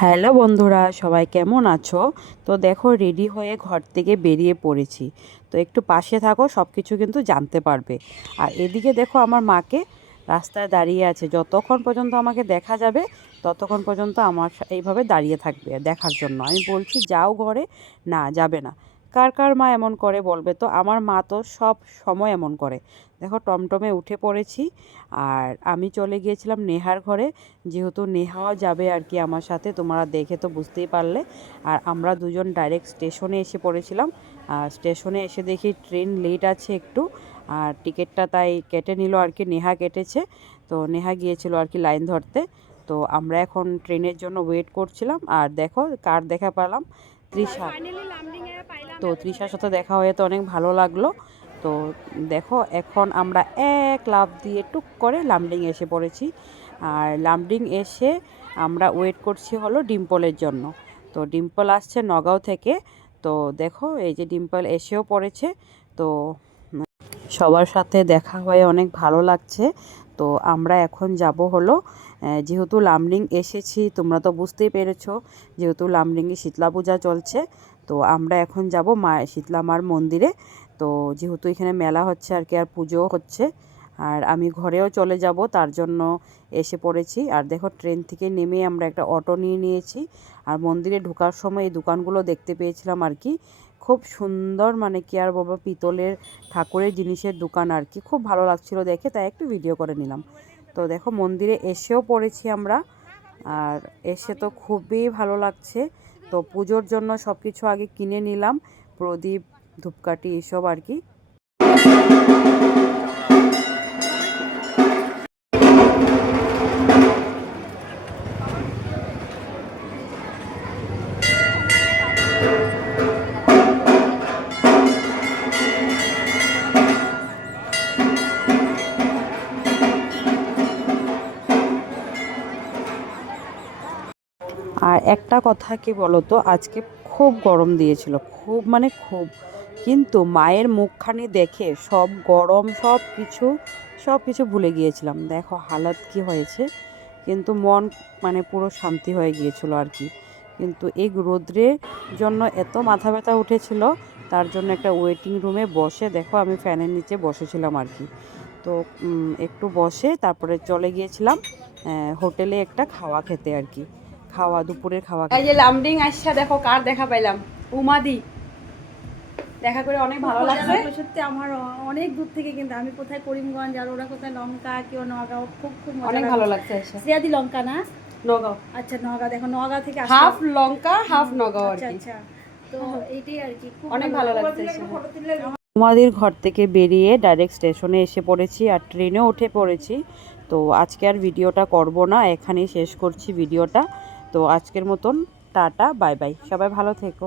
Hello বন্ধুরা, সবাই কেমন আছো? তো দেখো, রেডি হয়ে ঘর থেকে বেরিয়ে পড়েছি। তো একটু পাশে থাকো, সব কিছু কিন্তু জানতে পারবে। আর এদিকে দেখো, আমার মাকে রাস্তায় দাঁড়িয়ে আছে। যতক্ষণ পর্যন্ত আমাকে দেখা যাবে ততক্ষণ পর্যন্ত আমার এইভাবে দাঁড়িয়ে থাকবে দেখার জন্য। আমি বলছি যাও ঘরে, না যাবে না। কার কার মা এমন করে বলবে তো? আমার মা তো সব সময় এমন করে। দেখো, টমটমে উঠে পড়েছি। আর আমি চলে গিয়েছিলাম নেহার ঘরে, যেহেতু নেহাও যাবে আর কি আমার সাথে। তোমরা দেখে তো বুঝতেই পারলে। আর আমরা দুজন ডাইরেক্ট স্টেশনে এসে পড়েছিলাম। আর স্টেশনে এসে দেখি ট্রেন লেট আছে একটু। আর টিকিটটা তাই কেটে নিল আর কি, নেহা কেটেছে। তো নেহা গিয়েছিল আর কি লাইন ধরতে। তো আমরা এখন ট্রেনের জন্য ওয়েট করছিলাম। আর দেখো কার দেখা পেলাম, তৃষা। তো তৃষার সাথে দেখা হয়ে তো অনেক ভালো লাগলো। তো দেখো, এখন আমরা এক লাফ দিয়ে টুক করে লামডিং এসে পড়েছি। আর লামডিং এসে আমরা ওয়েট করছি হলো ডিম্পলের জন্য। তো ডিম্পল আসছে নগাঁও থেকে। তো দেখো, এই যে ডিম্পল এসেও পড়েছে। তো সবার সাথে দেখা হয়ে অনেক ভালো লাগছে। তো আমরা এখন যাব হলো, যেহেতু লামডিং এসেছি তোমরা তো বুঝতেই পেরেছো, যেহেতু লামডিংয়ে শীতলা পূজা চলছে। তো আমরা এখন যাব মা শীতলা মার মন্দিরে। তো যেহেতু এখানে মেলা হচ্ছে আর কি, আর পুজোও হচ্ছে। আর আমি ঘরেও চলে যাব, তার জন্য এসে পড়েছি। আর দেখো, ট্রেন থেকে নেমে আমরা একটা অটো নিয়ে নিয়েছি। আর মন্দিরে ঢোকার সময় এই দোকানগুলো দেখতে পেয়েছিলাম আর কি। খুব সুন্দর, মানে কি আর বলবো, পিতলের ঠাকুরের জিনিসের দোকান আর কি। খুব ভালো লাগছিল দেখে, তাই একটু ভিডিও করে নিলাম। তো দেখো, মন্দিরে এসেও পড়েছি আমরা। আর এসে তো খুবই ভালো লাগছে। তো পুজোর জন্য সব কিছু আগে কিনে নিলাম, প্রদীপ, ধূপকাঠি এসব আর কি। আর একটা কথা কি বলতো, আজকে খুব গরম দিয়েছিল, খুব মানে খুব। কিন্তু মায়ের মুখখানি দেখে সব গরম সব কিছু ভুলে গিয়েছিলাম। দেখো হালত কি হয়েছে, কিন্তু মন মানে পুরো শান্তি হয়ে গিয়েছিল আর কি। কিন্তু এই রৌদ্রের জন্য এত মাথা ব্যথা উঠেছিল, তার জন্য একটা ওয়েটিং রুমে বসে দেখো আমি ফ্যানের নিচে বসেছিলাম আর কি। তো একটু বসে তারপরে চলে গিয়েছিলাম হোটেলে একটা খাওয়া খেতে আর কি। দুপুরের খাওয়া এই যে লামডিং আসছে, দেখো কার দেখা পাইলাম, উমাদি। দেখা করে অনেক ভালো লাগছে সত্যি। আমার অনেক দূর থেকে, কিন্তু আমি কোথায় করিমগঞ্জ আর ওরা কোথায় লঙ্কা, কেউ নগাঁও। খুব খুব অনেক ভালো লাগছে এসে। শ্রেয়াদি লঙ্কা না, নগাঁও। আচ্ছা নগাঁও। দেখো নগাঁও থেকে হাফ লঙ্কা হাফ নগাঁও আর আচ্ছা কি। আচ্ছা। তো এইটাই আর কি, খুব অনেক ভালো লাগছে এসে। আমাদের ঘর থেকে বেরিয়ে ডাইরেক্ট স্টেশনে এসে পড়েছি, আর ট্রেনেও উঠে পড়েছি। তো আজকে আর ভিডিওটা করব না, এখানেই শেষ করছি ভিডিওটা। তো আজকের মতন টাটা, বাই বাই, সবাই ভালো থেকো।